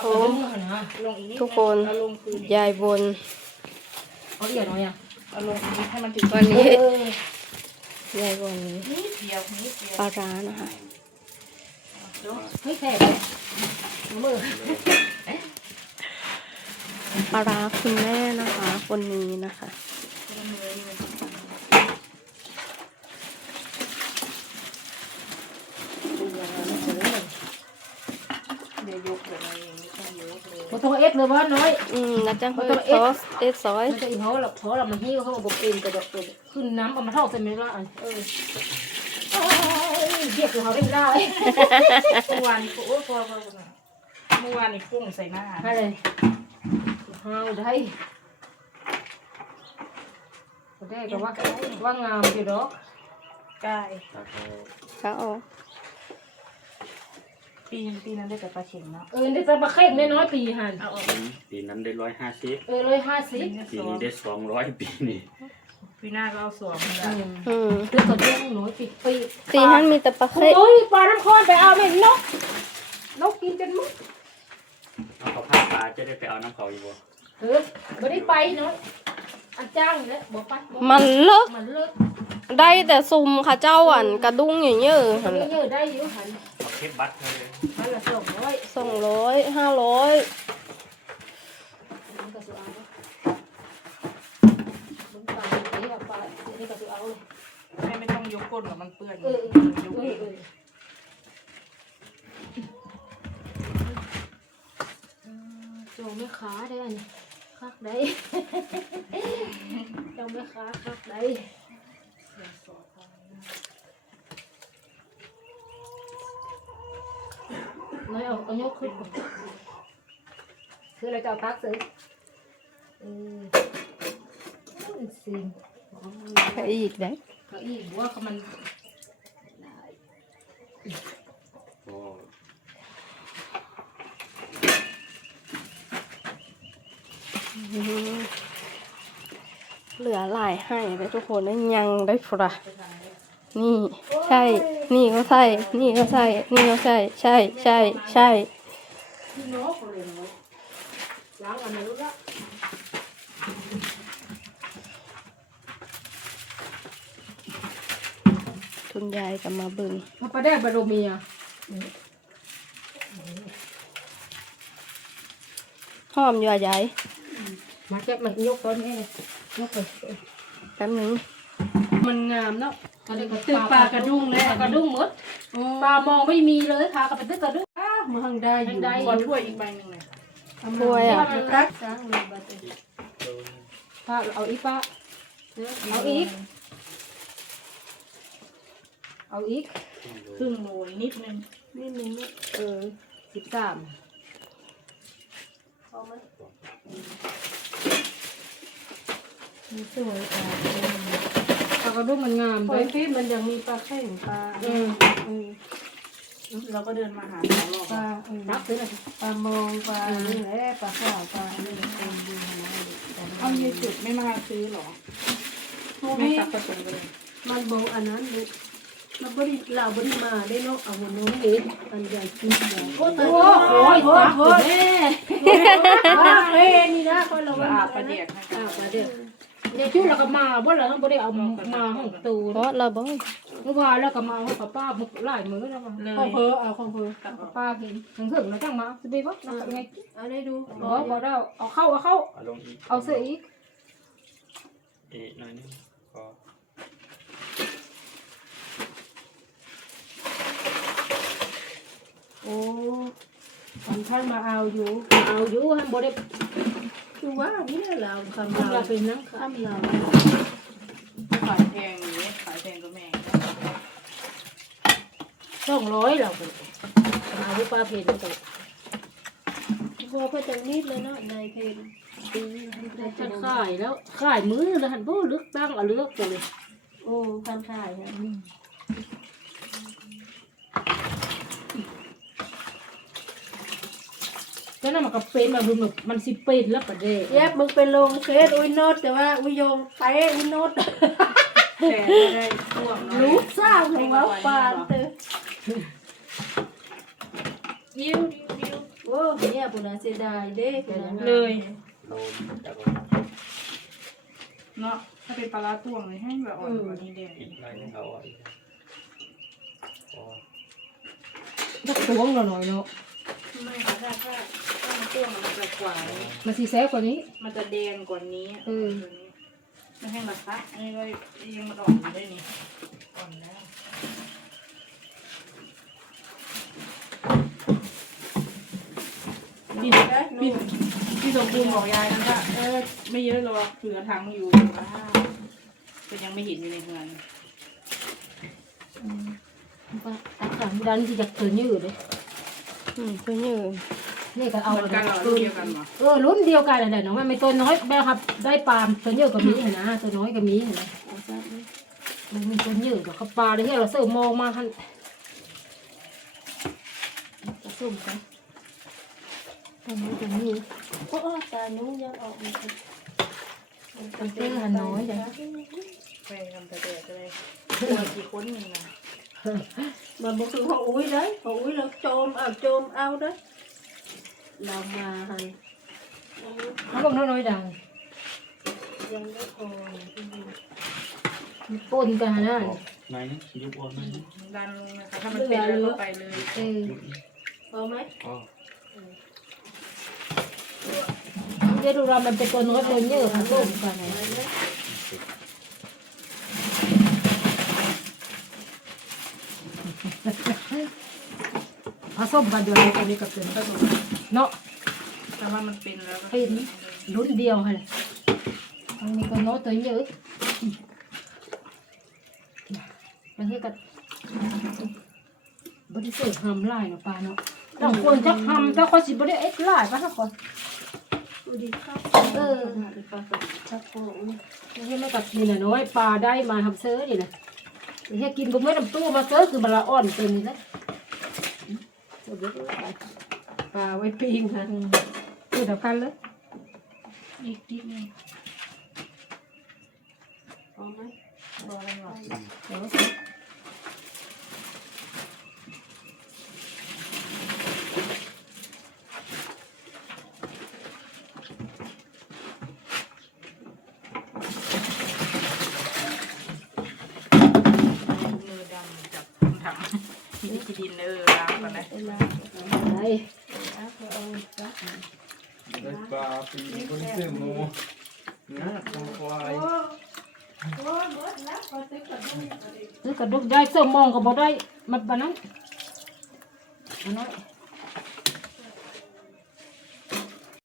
โอ้ลงอีกนิดทุกคนเอาลงคืนยายบนเอาเอียดหน่อยอะเอาลงอีกนิดให้มันถึงวันนี้เออยายบนนิดเดียวนิดเดียวปลาร้านะคะเฮ้ยแค่เลยมือปลาร้าคุณแม่นะคะ คนนี้นะคะ เดี๋ยวยกเลยอย่างนี้ต้องยกเลยมันต้องเอฟเลยว่าน้อย อืมนักจังมัเพิ่นมต้องซอสเอสซอยมันจะอีกเขาหลับเขาหลับมันหิ้วเขาบอกเองกระดกตัวขึ้นน้ำเอามาเท่าเซมิละอันเออโอ้ยเหยียบอยู่เขาได้ได้เมื่อวานโอ้พอพอพอเมื่อวานนี่พุ่งใส่หน้าอะไรเฮาได้ได้ก็ว่าว่างามอยู่ดอกกาย ข้าวปีน ปีนั้นได้แต่ปลาเข็งเนาะเออได้จะมาเค้กน้อยๆปีหันเอาออกปีนั้นได้ร้อยห้าสิบเออเลยห้าสิบปีนี้ได้สองร้อยปีนี่ปีหน้าก็เอาสวมอืมอืมเรื่องตัวเรื่องหนูปีปีตีหันมีแต่ปลาเค็โอ้ยปลาน้ำข้นไปเอาไม่นกนกกินจนมุดเอาเขาพาปลาจะได้ไปเอาน้ำเขาอยู่บ่เออไม่ได้ไปเนาะอันจ้างแล้วบอกไปบอกมันเลิกมันเลิกได้แต่ซุ่มค่ะเจ้าอันกระดุ้งอย่างเงี้ยมัหันนแหละเยอะได้อยู่หันเอาเก็บบัตรเลยหันละสองร้อยสองร้อยห้าร้อยมันก็จะเอามึงไปนี่กับไปนี่ก็จะเอาเลยไม่ไม่ต้องยกก้นหรอกมันเปื้อนเออยกเอเอองเออโจไม่ขาได้อันนี้คักได้เจ้าไม่ขาคักได้ น้อยเอาเอายกขึ้นก่อนคืออะไรจะเอาตักซื้อเออมันสิงไปอีกได้ก็อีกว่าเขามันโอ้อืมเหลือหลายให้ไปทุกคนได้ยังได้ฟระนี่ ใช่ นี่ก็ใช่ นี่ก็ใช่ นี่ก็ใช่ ใช่ ใช่ ใช่พี่นกเลยเนาะล้างอันนั้นละคุณยายก็มาบึงมาประเดี๋ยวบารมีอะหอมอยู่อะยายมาแจ็คมันยกต้นนี้เลยยกไปแป๊บนึงมันงามเนาะ ก็เลยก็ตึกปลากระดุ้งเลยกระดุ้งหมดปลามองไม่มีเลยพากับไปตึกกระดุ้งอ้าวมันทางได้อยู่ได้ขอถ้วยอีกใบหนึ่งเลยถ้วยอะมันรักจ้างเลยบัดนี้ป้าเอาอีกป้าเอาอีกเอาอีกครึ่งโลนิดนึงนิดนึงเนี่ยเออสิบสามพอไหมมันสวยอะปลากระดุ้งมันงามหด้อวยยพี่มันยังมีปลาแข้งปลาอืมเออเราก็เดินมาหาสองรอบปลาเออนับซื้อหน่อยปลามองปลานี่แหละปลาข้าวปลานี่เต็มดูนะเอาเยจุดไม่มาซื้อหรอโอ้ไม่ตักผสมเลยมันบอกอันนั้นเลยเราบริเราบริมาได้เนาะเอาหัวน้องเล็กอันใหญ่กินใหญ่โอ้โอ้โหโอ้ยตักอยู่แม่ว่าเฮ้นี่นะคนเราว่าว่าอาบประเดี๋ยกให้อ้าวไปเดี๋ยว เดี๋ยวชุดเราก็มาบ่เราบ่ได้เอามาห้องตูเพราะเราบอกเมื่อวานเราก็มาให้ป้ามุกหลายมื้อแล้วมาเลยของเพอเอาของเพอป้าเห็นถึงถึงแล้วจังมาสิบีบ่เราไงเอาได้ดูอ๋อบ่ได้เอาเข้าเอาเข้าเอาลงอีกเอาเสื้ออีกเอ๊ะหน่อยนึงก็โอ้คนท่านมาเอาอยู่เอาอยู่ให้บ่ได้ คือว่านี่เราคำทำเราเราเป็นนังคำเราขายแพงอย่างนี้ขายแพงก็แม่สองร้อยเราไปเอาให้ป้าเพนไปพอก็จะนิดเลยเนาะในเพลงปีฉันขายแล้วขายมือแล้วหันบ่เลือกตั้งเอาเลือกไปเลยโอ้การขายฮะ แล้วนั่นมันก็เป็นแบบมันมันสิเป็นแล้วประเดี๋ยวแยบมึงไปลงเฟซอุ้ยโนดแต่ว่าอุ้ยโยงไปอุ้ยโนดแต่ก็ได้ท่วงเนาะรู้สร้างของว่าปานเตอยิ้วยิ้วยิ้วโอ้เนี่ยปุ่นน่ะเสียดายเด้ปุ่นน่ะเลยโลนจากเนาะถ้าเป็นปลาร้าต้วงเลยให้แบบอ่อนกว่านี้แดงอีกหน่อยนึงเอาอะอีกพอจักตวงเราหน่อยเนาะไม่ค่ะถ้า ถ้าถ้ามันต้วงมันจะกว่านี้มันสีแซ่บกว่านี้ มันจะแดงกว่านี้เออไม่ให้ราคาอันนี้ก็ยังมันอ่อนอยู่ได้นี่อ่อนแล้วพี่พี่พี่สมบูรณ์บอกยายนะว่าเออไม่เยอะหรอกเหลือถังอยู่ว้าวก็ยังไม่เห็นอยู่ในเฮือนว่าอาหารดันที่จะเกินยืดเลยอืมเพื่อนยืน นี่ก็เอาเหมือนกันเหรอรุ่นเดียวกันเหรอ เออรุ่นเดียวกันอะไรเนาะมันไม่ตัวน้อยแบบครับ ได้ปลาตัวเยอะก็มีเห็นนะตัวน้อยก็มีเห็นนะเอาซะเด้อมันมีตัวเยอะกับเขาปลาเลยที่เราเสิร์ฟมองมาทันผสมกันตอนนี้ตรงนี้โอ้ตาหนูยังออกมาสิมันเต้หันน้อยจ้ะไปทำแต่เด็กเลยตัวกี่คนนี่นะมันบ่คือของอุ้ยเด้อข องอุ้ยเราโจมเอาโจมเอาเด้อเรามาให้เขาลงน้อยๆดังยังได้พอมันปนกันนะหน่อยนึงยุบอ่อนหน่อยนึงดันลงนะคะถ้ามันเป็นแล้วก็ไปเลยเออพอไหมพอเดี๋ยวดูเรามันเป็นตัวน้อยตัวเยอะผสมกันไงผสมกันอยู่ในตัวนี้กับตัวนี้ เนาะ แต่ว่ามันเป็นแล้วก็เป็น รุ่นเดียวค่ะมันมีตัวโน้ตตัวเยอะมันให้กับบริสุทธิ์ทำลายเนาะปลาเนาะต้องควรจะทำแต่คนสิบริเอ็กลายปะทุกคนดูดีครับเออชักของไม่ใช่ไม่กับนี่นะน้อยปลาได้มาทำเสื้อนี่นะไม่ใช่กินบะเมื่อน้ำตู้มาเสื้อคือมันละอ่อนเต็มนี่นะสุดยอดเลย ปลาไว้ปิ้งค่ะอืมคือสำคัญเลยอีกนิดนึงพอไหมพอแล้วหรอเดี๋ยวมือดำจับถังมีที่ดินเออล้างก่อนนะเวลาไป เอาเอาซะ ได้ ปลาปีคนซื้อหมูงาทำควายซื้อกระดูกได้เสื้อมองก็บ่ได้มันปานนั้นอันนั้น